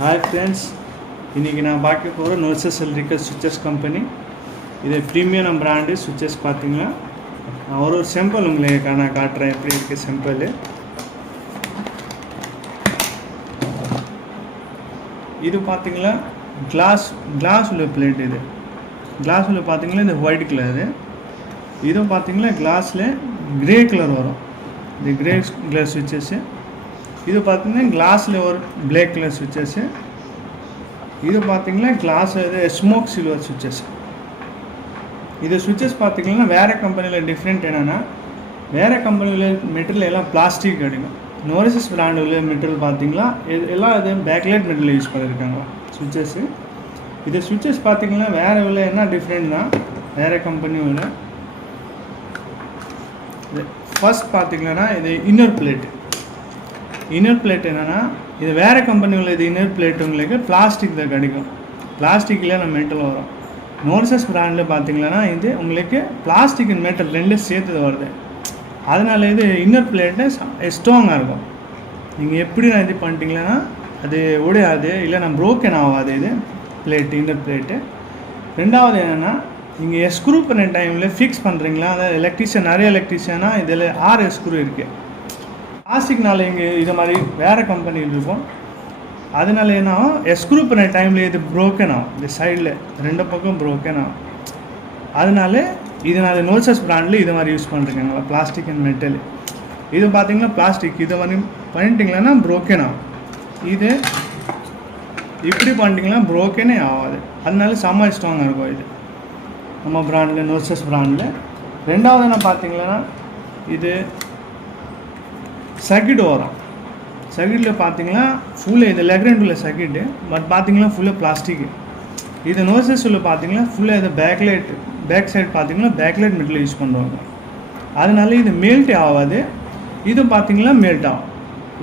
Hi friends, இன்றைக்கி நான் பார்க்க போகிற நர்சஸ் எலக்ட்ரிக்கல் சுவிச்சஸ் கம்பெனி. இது ப்ரீமியம் பிராண்டு சுவிச்சஸ். பார்த்தீங்களா, நான் ஒரு சாம்பிள் உங்களுக்கு நான் காட்டுறேன் எப்படி இருக்குது சாம்பிள். இது பார்த்தீங்களா கிளாஸ் உள்ள பிளேட். இது கிளாஸ் உள்ள பார்த்தீங்களா இது ஒயிட் கலரு. இதுவும் பார்த்தீங்களா கிளாஸில் கிரே கலர் வரும். இது கிரே கலர் சுவிச்சஸ்ஸு. இது பார்த்தீங்கன்னா கிளாஸில் ஒரு பிளாக் கலர் சுவிச்சஸ்ஸு. இது பார்த்தீங்கன்னா கிளாஸ் இது ஸ்மோக் சில்வர் சுவிச்சஸ். இது சுவிச்சஸ் பார்த்தீங்கன்னா வேறு கம்பெனியில் டிஃப்ரெண்ட் என்னென்னா, வேறு கம்பெனியில் மெட்டீரியல் எல்லாம் பிளாஸ்டிக் கிடைக்கும். நோரிசஸ் பிராண்டு உள்ள மெட்டீரியல் பார்த்தீங்களா எல்லாம் இது பேக்லைட் மெட்டீரியல் யூஸ் பண்ணியிருக்காங்க சுவிச்சஸ்ஸு. இது சுவிச்சஸ் பார்த்தீங்கன்னா வேறு உள்ள என்ன டிஃப்ரெண்ட்னா, வேறு கம்பெனி உள்ள இது ஃபர்ஸ்ட் பார்த்தீங்கன்னா இது இன்னர் பிளேட் என்னென்னா, இது வேறு கம்பெனியில் இது இன்னர் பிளேட் உங்களுக்கு பிளாஸ்டிக் தான் கிடைக்கும். பிளாஸ்டிக்கில் நம்ம மெட்டல் வரும். நோரிசஸ் பிராண்டில் பார்த்தீங்கன்னா இது உங்களுக்கு பிளாஸ்டிக் அண்ட் மெட்டல் ரெண்டும் சேர்த்து வருது. அதனால இது இன்னர் பிளேட்டு ஸ்ட்ராங்காக இருக்கும். நீங்கள் எப்படி நான் இது பண்ணிட்டீங்கன்னா அது உடையாது, இல்லை நான் ப்ரோக்கன் ஆகாது. இது இன்னர் பிளேட்டு. ரெண்டாவது என்னென்னா, நீங்கள் ஸ்க்ரூ பண்ண டைமில் ஃபிக்ஸ் பண்ணுறீங்களா, அதாவது நிறைய எலக்ட்ரிஷியனாக இதில் 6 ஸ்க்ரூ இருக்குது. பிளாஸ்டிக்னால இங்கே இது மாதிரி வேறு கம்பெனியில் இருக்கும். அதனால என்ன ஆகும், ஸ்க்ரூ பண்ண டைமில் இது ப்ரோக்கன் ஆகும். இந்த சைடில் 2 பக்கம் ப்ரோக்கன் ஆகும். இதனால் நோரிசஸ் பிராண்டில் இது மாதிரி யூஸ் பண்ணிருக்காங்களா, பிளாஸ்டிக் அண்ட் மெட்டல். இது பார்த்தீங்கன்னா பிளாஸ்டிக், இது மாதிரி பண்ணிட்டீங்கன்னா ப்ரோக்கன் ஆகும். இது இப்படி பண்ணிட்டீங்கன்னா ப்ரோக்கனே ஆகாது. அதனால செம்ம ஸ்ட்ராங்காக இருக்கும் இது நம்ம பிராண்டில், நோரிசஸ் பிராண்டில். ரெண்டாவது என்ன பார்த்தீங்கன்னா, இது சர்க்கிட் வரும். சர்க்கிட்டில் பார்த்தீங்கன்னா ஃபுல்லாக இது லெக்ரெண்ட் உள்ள சர்க்கிட்டு, பட் பார்த்தீங்கன்னா ஃபுல்லாக பிளாஸ்டிக்கு. இது நோரிசஸ் உள்ள பார்த்தீங்கன்னா ஃபுல்லாக இது பேக் சைடு பார்த்தீங்கன்னா பேக்லைட் மெட்டீரியல் யூஸ் பண்ணுவாங்க. அதனால இது மெல்ட் ஆகாது. இது பார்த்தீங்கன்னா மெல்ட் ஆகும்,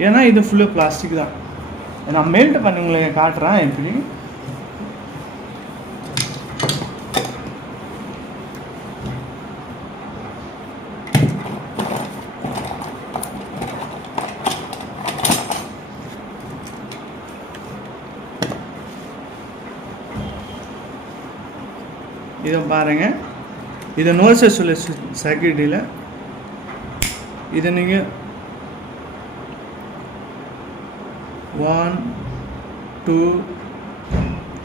ஏன்னா இது ஃபுல்லாக பிளாஸ்டிக் தான். நான் மெல்ட் பண்ணி உங்களுக்கு காட்டுறேன் எப்படி. இதை பாருங்கள், இது நோரிசஸ் உள்ள சர்க்கிட்டில் இதை நீங்கள் 1 2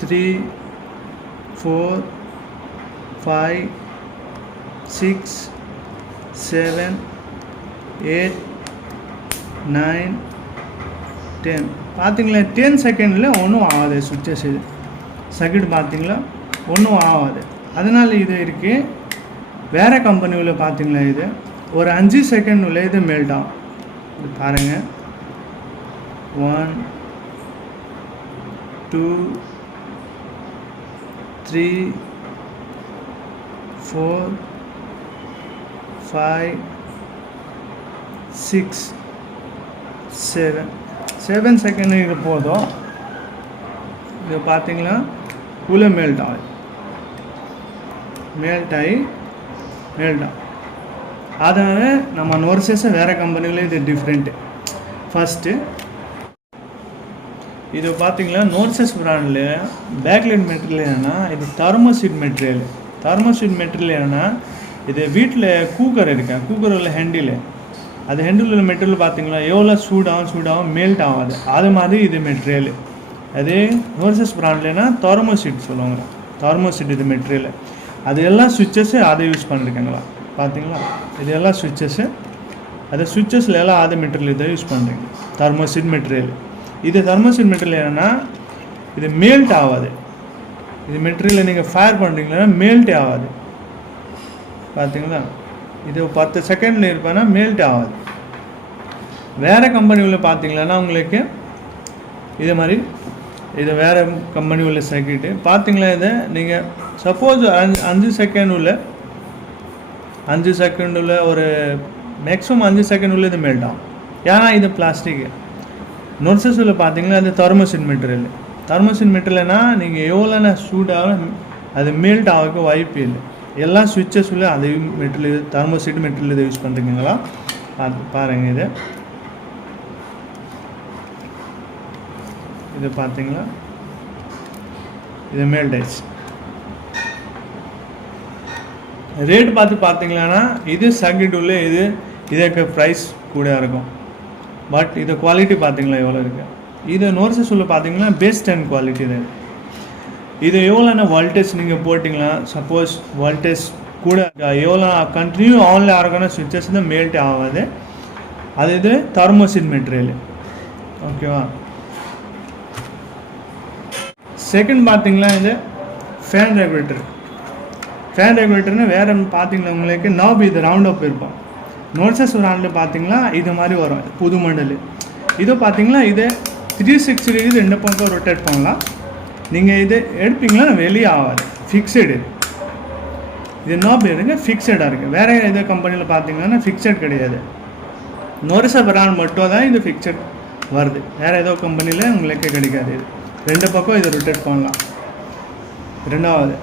3 4 5 6 7 8 9 10 பார்த்தீங்களா, 10 செகண்டில் ஒன்றும் ஆகாது சுவிச்சஸ். இது சர்க்கிட் பார்த்தீங்களா ஒன்றும் ஆகாது. அதனால் இது இருக்குது. வேறு கம்பெனியில் பார்த்தீங்களா இது ஒரு 5 செகண்ட் உள்ள இது மெல்ட் ஆகும். இது பாருங்கள், 1 2 3 4 5 6 7 செகண்ட் இது போதும். இது பார்த்தீங்களா உள்ள மெல்ட் ஆகும். அதனால் நம்ம நோரிசஸை வேறு கம்பெனியில் இது டிஃப்ரெண்ட்டு. ஃபஸ்ட்டு இது பார்த்தீங்களா, நோரிசஸ் பிராண்டில் பேக்லைட் மெட்டீரியல் என்னென்னா, இது தெர்மோசீட் மெட்டீரியல் என்னென்னா, இது வீட்டில் குக்கர் இருக்கேன், குக்கர் உள்ள ஹேண்டில், அது ஹேண்டில் உள்ள மெட்டீரியல் பார்த்தீங்களா எவ்வளோ சூடாகும் மெல்ட் ஆகாது. அது மாதிரி இது மெட்டீரியல். அது நோரிசஸ் பிராண்ட்லன்னா தெர்மோசீட் சொல்லுவாங்க. தெர்மோசீட் இது மெட்டீரியல். அது எல்லாம் சுவிச்சஸ்ஸு அதை யூஸ் பண்ணிருக்காங்களா, பார்த்தீங்களா. இது எல்லாம் சுவிச்சஸ்ஸு, அது சுவிச்சஸில் எல்லாம் அது மெட்டீரியல் இதை யூஸ் பண்ணுறீங்க, தெர்மோசீட் மெட்டீரியல். இது தெர்மோசீட் மெட்டீரியல் என்னென்னா, இது மெல்ட் ஆகாது. இது மெட்டீரியலை நீங்கள் ஃபயர் பண்ணுறீங்களா மெல்ட்டே ஆகாது. பார்த்தீங்களா, இது 10 செகண்டில் இருப்பேன்னா மெல்ட் ஆகாது. வேறு கம்பெனி உள்ள பார்த்தீங்களன்னா உங்களுக்கு இது மாதிரி இது வேறு கம்பெனி உள்ள சர்க்கிட்டு பார்த்தீங்களா. இதை நீங்கள் சப்போஸ் 5 செகண்ட் உள்ள ஒரு மேக்ஸிமம் 5 செகண்ட் உள்ள இது மெல்ட் ஆகும், ஏன்னா இது பிளாஸ்டிக்கு. நோரிசஸ் உள்ள பார்த்தீங்களா அது தெர்மோசீட் மெட்டீரியல்னா நீங்கள் எவ்வளோ சூடாக அது மெல்ட் ஆக வாய்ப்பு இல்லை. எல்லா சுவிச்சஸ் உள்ள அது மெட்டீரியல் தெர்மோசீட் மெட்டீரியல் இதை யூஸ் பண்ணுறீங்களா. பாருங்கள், இது இது பார்த்தீங்களா, இது மேல் டைஸ். ரேட் பார்த்தீங்கன்னா இது சர்க்கிட் உள்ள இதுக்கு ப்ரைஸ் கூட இருக்கும். பட் இது குவாலிட்டி பார்த்தீங்களா எவ்வளோ இருக்குது. இது நோர்சஸ் உள்ள பார்த்தீங்கன்னா பெஸ்ட் அண்ட் குவாலிட்டி தான். இது எவ்வளோனா வோல்டேஜ் நீங்கள் போட்டிங்களா, சப்போஸ் வோல்டேஜ் கூட எவ்வளோ கண்டினியூ ஆன்ல ஆகிற சுவிட்சஸ் தான் மெல்ட் ஆகாது. அது இது தெர்மோசிட் மெட்டீரியல். ஓகேவா. செகண்ட் பார்த்தீங்களா இது ஃபேன் ரெகுலேட்டர். ஃபேன் ரெகுலேட்டர்னு வேறு பார்த்தீங்கன்னா உங்களுக்கு நாப் இது ரவுண்ட் அப் இருக்கும். நோர்சஸ் பிராண்டில் பார்த்தீங்கன்னா இது மாதிரி வரும் புது மாடல். இது பார்த்தீங்கன்னா இது 360 டிகிரி 2 பக்கம் ரொட்டேட் பண்ணலாம். நீங்கள் இது எடுப்பீங்களா வெளியே ஆகாது, ஃபிக்ஸடு. இது நாப் இருக்குது, ஃபிக்ஸடாக இருக்குது. வேறு எது கம்பெனியில் பார்த்தீங்கன்னா ஃபிக்ஸட் கிடையாது. நோர்சஸ் பிராண்ட் மட்டும் தான் இது ஃபிக்ஸட் வருது. வேறு ஏதோ கம்பெனியில் உங்களுக்கு கிடைக்காது. இது 2 பக்கம் இதை ரொட்டேட் பண்ணலாம். ரெண்டாவது.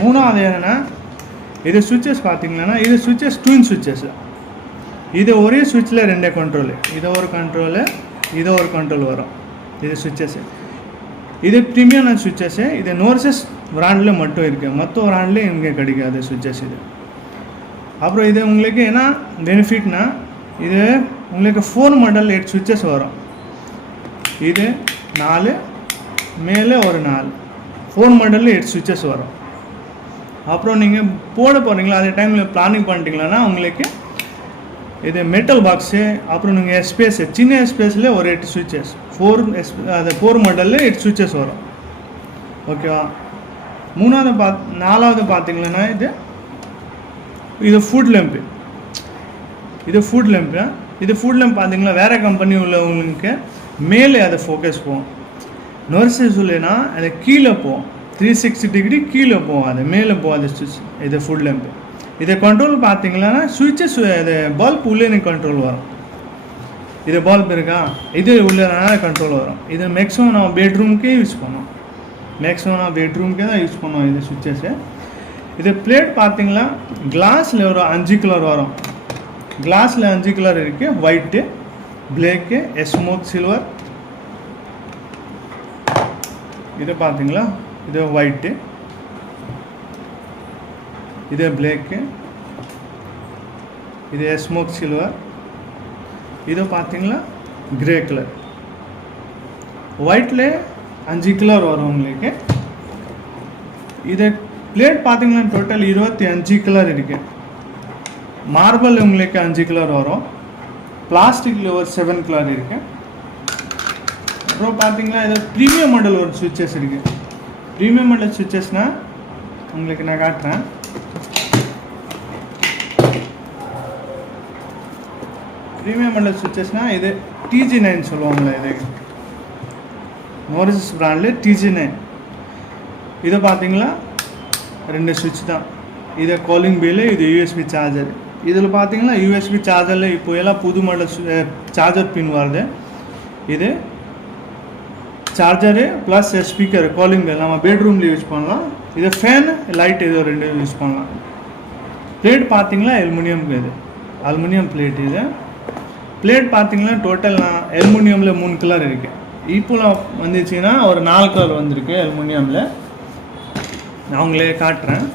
மூணாவது என்னென்னா இது சுவிட்சஸ் பார்த்தீங்கன்னா இது சுவிட்சஸ் ட்வின் சுவிட்சஸ். இது ஒரே சுவிட்சில் 2 கண்ட்ரோலு, இது ஒரு கண்ட்ரோலு, இது ஒரு கண்ட்ரோல் வரும். இது சுவிட்சஸ்ஸு. இது ப்ரீமியம் சுவிட்சஸ்ஸு. இது நோர்சஸ் பிராண்டில் மட்டும் இருக்குது, மற்ற பிராண்ட்லேயும் இங்கே கிடைக்காது சுவிட்சஸ் இது. அப்புறம் இது உங்களுக்கு என்ன பெனிஃபிட்னா இது உங்களுக்கு 4 மாடல் 8 சுவிட்சஸ் வரும். இது 4 மேலே ஒரு 4 4 மாடலில் 8 சுவிட்சஸ் வரும். அப்புறம் நீங்கள் போட போகிறீங்களா அதே டைமில் பிளானிங் பண்ணிட்டீங்களா உங்களுக்கு இது மெட்டல் பாக்ஸு. அப்புறம் நீங்கள் எஸ்பேஸு சின்ன எஸ்பேஸில் ஒரு 8 சுவிட்சஸ் 4 மாடலில் 8 சுவிட்சஸ் வரும். ஓகேவா. நாலாவது பார்த்தீங்கன்னா இது ஃபுட் லேம்ப்பு. இது ஃபுட் லேம்ப்பு. இது ஃபுட் லேம்ப் பார்த்தீங்கன்னா வேறு கம்பெனி உள்ளவங்களுக்கு மேலே அதை ஃபோக்கஸ் போகும். நோர்சஸ் இல்லைன்னா அது கீழே போகும், 360 டிகிரி கீழே போகும், அது மேலே போகாது சுவிட்ச். இது ஃபுட் லேம்ப்பு. இதை கண்ட்ரோல் பார்த்தீங்கன்னா சுவிட்சஸ் இது பல்ப் உள்ளே கண்ட்ரோல் வரும். இது பல்ப் இருக்கா, இது உள்ளனால கண்ட்ரோல் வரும். இது மேக்ஸிமம் நம்ம பெட்ரூம்க்கே யூஸ் பண்ணோம், மேக்ஸிமம் நான் பெட்ரூம்க்கே தான் யூஸ் பண்ணுவோம் இது சுவிட்சஸ்ஸு. இது பிளேட் பார்த்தீங்கன்னா கிளாஸில் ஒரு 5 கலர் வரும். கிளாஸில் 5 கலர் இருக்குது, ஒயிட்டு, பிளாக்கு, ஸ்மோக் சில்வர். இது பார்த்தீங்களா இது ஒயிட்டு, இது பிளாக்கு, இது ஸ்மோக் சில்வர். இது பார்த்தீங்களா கிரே கலர். ஒயிட்டில் 5 கலர் வரும் உங்களுக்கு. இது பிளேட் பார்த்தீங்கன்னா டோட்டல் 25 கலர் இருக்குது. மார்பிள் உங்களுக்கு 5 கலர் வரும். பிளாஸ்டிக்கில் ஒரு 7 கலர் இருக்குது. அப்புறம் பார்த்தீங்கன்னா இது ப்ரீமியம் மாடல் ஒரு சுவிட்சஸ் இருக்குது. ப்ரீமியம் மாடல் சுவிட்சஸ்னால் உங்களுக்கு நான் காட்டுறேன். ப்ரீமியம் மாடல் சுவிட்சஸ்னால் இது TG9 சொல்லுவாங்களே, இது நோர்சஸ் பிராண்டில் TG9. இதை பார்த்தீங்களா 2 சுவிட்ச் தான். இது காலிங் பில்லு, இது USB சார்ஜர். இதில் பார்த்தீங்கன்னா USB சார்ஜரில் இப்போ எல்லாம் புது மாடல் சார்ஜர் பின் வருது. இது charger plus speaker calling bell நம்ம பெட்ரூமில் யூஸ் பண்ணலாம். இது ஃபேன் லைட் இது 2 யூஸ் பண்ணலாம். பிளேட் பார்த்தீங்கன்னா அலுமினியம்க்கு, இது அலுமினியம் பிளேட். இது பிளேட் பார்த்தீங்கன்னா டோட்டல் நான் அலுமினியமில் 3 கலர் இருக்குது. இப்போலாம் வந்துச்சுன்னா ஒரு 4 கலர் வந்திருக்கு அலுமினியமில். நான் உங்களே காட்டுறேன்.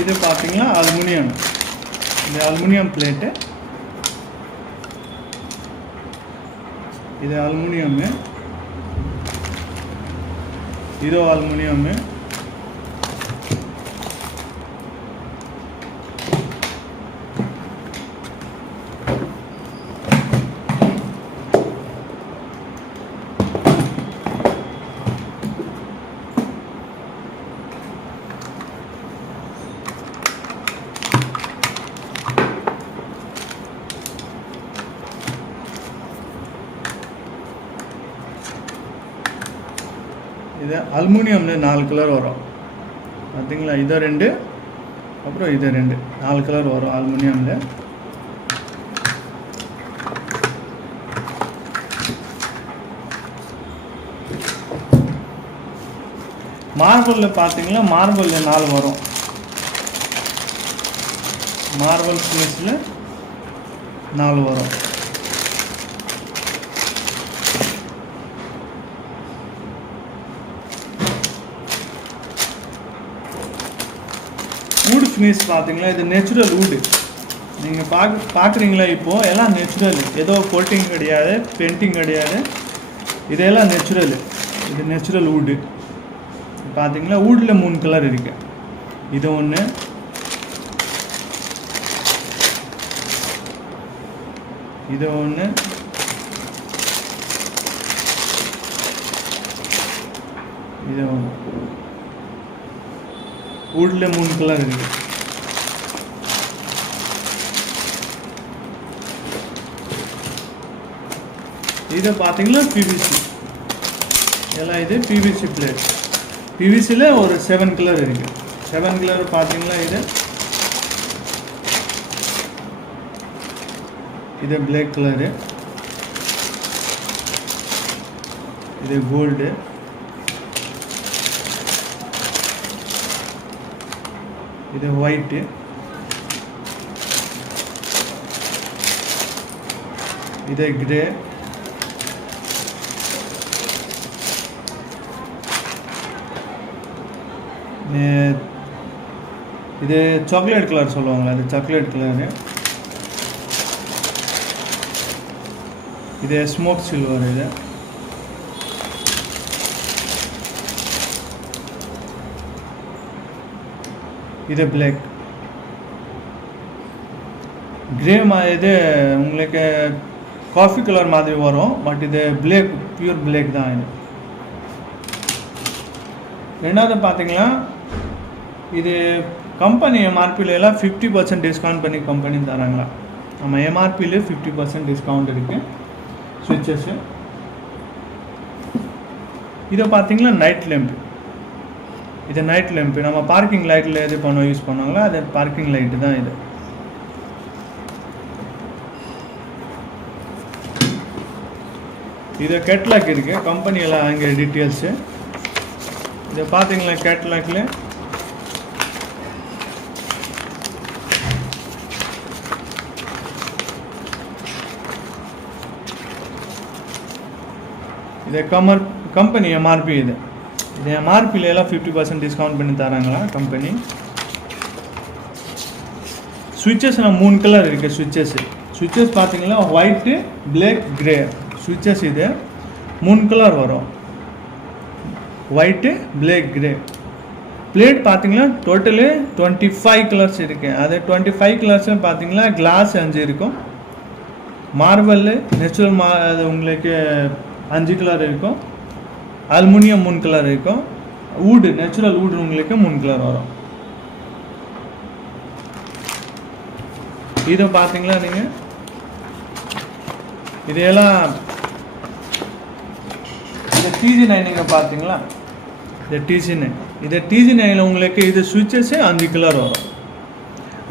இது பார்த்தீங்கன்னா அலுமினியம், இது அலுமினியம் பிளேட்டு. இது அலுமினியம்மு, இது அலுமினியம்மு. இது அலுமினியமில் 4 கலர் வரும். பார்த்தீங்களா? இதை 2, அப்புறம் இதை 2, 4 கலர் வரும் அலுமினியமில். மார்பிளில் பார்த்தீங்கன்னா மார்பிளில் 4 வரும். மார்பிள் ஃபினிஷில் 4 வரும். வூட் ஃபினிஷ் பார்த்தீங்களா, இது நேச்சுரல் வூடு. நீங்கள் பார்க்குறீங்களா? இப்போது எல்லாம் நேச்சுரல், ஏதோ கோட்டிங் கிடையாது, பெயிண்டிங் கிடையாது, இதெல்லாம் நேச்சுரல். இது நேச்சுரல் வூடு. பார்த்தீங்களா? வூடில் 3 கலர் இருக்கு. இது ஒன்று, இது ஒன்று, இது ஒன்று. வூடில் 3 கலர் இருக்கு. இது பார்த்தீங்கன்னா பிவிசி, எல்லாம் இது பிவிசி பிளேட். பிவிசியில் ஒரு 7 கலர் இருக்கு. 7 கலர் பார்த்தீங்களா? இது பிளாக் கலரு, இது கோல்டு, இது ஒயிட்டு, இது கிரே, இது சாக்லேட் கலர் சொல்லுவாங்களா, அது சாக்லேட் கலரு, இது ஸ்மோக் சில்வர், இது பிளாக். கிரே இது உங்களுக்கு காஃபி கலர் மாதிரி வரும், பட் இது பிளாக், பியூர் பிளாக் தான் இது. ரெண்டாவது பார்த்தீங்கன்னா இது கம்பெனி எம்ஆர்பியில் எல்லாம் 50% டிஸ்கவுண்ட் பண்ணி கம்பெனி தராங்களா. நம்ம எம்ஆர்பியில் 50% டிஸ்கவுண்ட் இருக்குது. ஸ்விட்சஸ்ஸு இதை பார்த்தீங்கன்னா நைட் லேம்ப். இது நைட் லேம்ப் நம்ம பார்க்கிங் லைட்டில் எது யூஸ் பண்ணுவாங்களோ அது பார்க்கிங் லைட்டு தான் இது. இது கேட்லாக் இருக்குது, கம்பெனியெல்லாம் அங்கே டீட்டெயில்ஸு. இதை பார்த்தீங்களா? கேட்லாக்ல இது கம்பெனி எம்ஆர்பி. இது எம்ஆர்பியில் எல்லாம் 50% டிஸ்கவுண்ட் பண்ணி தராங்களா கம்பெனி. ஸ்விட்சஸ் 3 கலர் இருக்குது. ஸ்விட்சஸ் பார்த்தீங்கன்னா ஒயிட்டு, பிளாக், கிரே ஸ்விட்சஸ். இது 3 கலர் வரும், ஒயிட்டு, பிளாக், கிரே. பிளேட் பார்த்தீங்கன்னா டோட்டலு 25 கலர்ஸ் இருக்குது. அது 25 கலர்ஸில் பார்த்தீங்கன்னா கிளாஸ் 5 இருக்கும், மார்பல் நேச்சுரல் அது உங்களுக்கு 5 கலர் இருக்கும், அலுமினியம் 3 கலர் இருக்கும், வூடு நேச்சுரல் வூடு உங்களுக்கு 3 கலர் வரும். இதை பார்த்தீங்களா நீங்கள்? இதையெல்லாம் இந்த TG9 நீங்கள் பார்த்தீங்களா? இந்த TG9, இது TG9 உங்களுக்கு இது ஸ்விட்சஸ்ஸே 5 கலர் வரும்.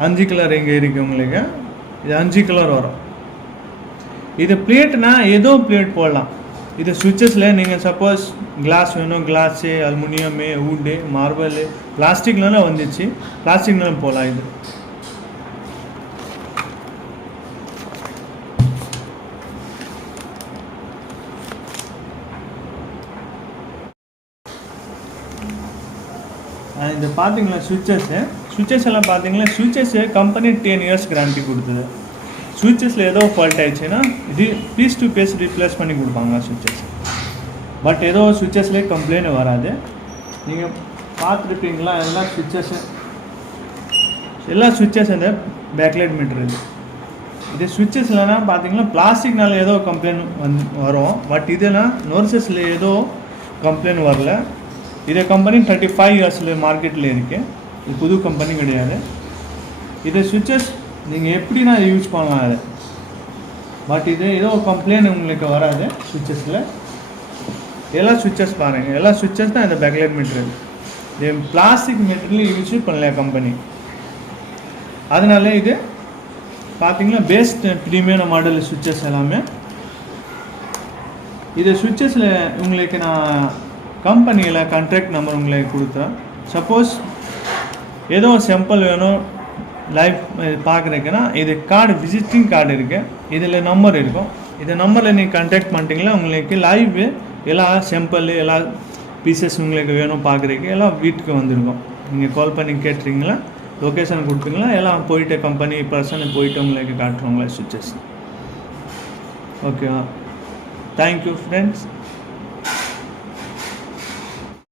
5 கலர் இங்கே இருக்குது உங்களுக்கு, இது 5 கலர் வரும். இது பிளேட்னா ஏதோ பிளேட் போடலாம். இது ஸ்விட்சஸில் நீங்கள் சப்போஸ் கிளாஸ் வேணும், கிளாஸு, அலுமினியமு, வூடு, மார்பல், பிளாஸ்டிக்னாலும் வந்துச்சு, பிளாஸ்டிக்னாலும் போகலாம். இது இது பார்த்தீங்களா? ஸ்விட்சஸ் எல்லாம் பார்த்தீங்களா? ஸ்விட்சஸ்ஸு கம்பெனி 10 இயர்ஸ் கேரண்டி கொடுத்தது. ஸ்விட்சஸில் ஏதோ ஃபால்ட் ஆயிடுச்சுன்னா இது பீஸ் டு பீஸ் ரீப்ளேஸ் பண்ணி கொடுப்பாங்க ஸ்விட்சஸ். பட் ஏதோ ஸ்விட்சஸ்லேயே கம்ப்ளைண்ட் வராது. நீங்கள் பார்த்துருப்பீங்களா? எல்லா ஸ்விட்சஸ் இந்த பேக்லைட் மீட்டர். இது ஸ்விட்சஸ்லனா பார்த்தீங்கன்னா பிளாஸ்டிக்னால ஏதோ கம்ப்ளைண்ட் வரும், பட் இதெல்லாம் நோர்சஸில் ஏதோ கம்ப்ளைண்ட் வரல. இதே கம்பெனி 35 இயர்ஸில் மார்க்கெட்டில் இருக்குது, இது புது கம்பெனி கிடையாது. இது ஸ்விட்சஸ் நீங்கள் எப்படின்னா யூஸ் பண்ணலாம் அது, பட் இது ஏதோ கம்ப்ளைண்ட் உங்களுக்கு வராது ஸ்விட்சஸில். எல்லா ஸ்விட்சஸ் பாருங்கள், எல்லா ஸ்விட்சஸ் தான் இந்த பேக்லைட் மீட்டர். இது பிளாஸ்டிக் மெட்டீரியல் யூஸ் பண்ணல கம்பெனி. அதனால இது பார்த்தீங்கன்னா பெஸ்ட் ப்ரீமியம் மாடல் சுவிட்சஸ் எல்லாமே. இது சுவிட்சஸில் உங்களுக்கு நான் கம்பெனியில் கான்ட்ராக்ட் நம்பர் உங்களுக்கு கொடுத்தேன். சப்போஸ் ஏதோ சாம்பிள் வேணும் லைவ் பார்க்குறதுக்குன்னா இது கார்டு விசிட்டிங் கார்டு இருக்குது, இதில் நம்பர் இருக்கும். இந்த நம்பரில் நீங்கள் கான்டாக்ட் பண்ணிட்டீங்களா உங்களுக்கு லைவ் எல்லா சாம்பிள் எல்லா பீசஸ் உங்களுக்கு வேணும் பார்க்குறதுக்கு எல்லாம் வீட்டுக்கு வந்துருக்கும். நீங்கள் கால் பண்ணி கேட்டுறீங்களா, லொக்கேஷன் கொடுத்தீங்களா, எல்லாம் போயிட்டு கம்பெனி பர்சனை போயிட்டு உங்களுக்கு காட்டுறவங்களா சுவிட்சஸ். ஓகேவா? Thank you friends.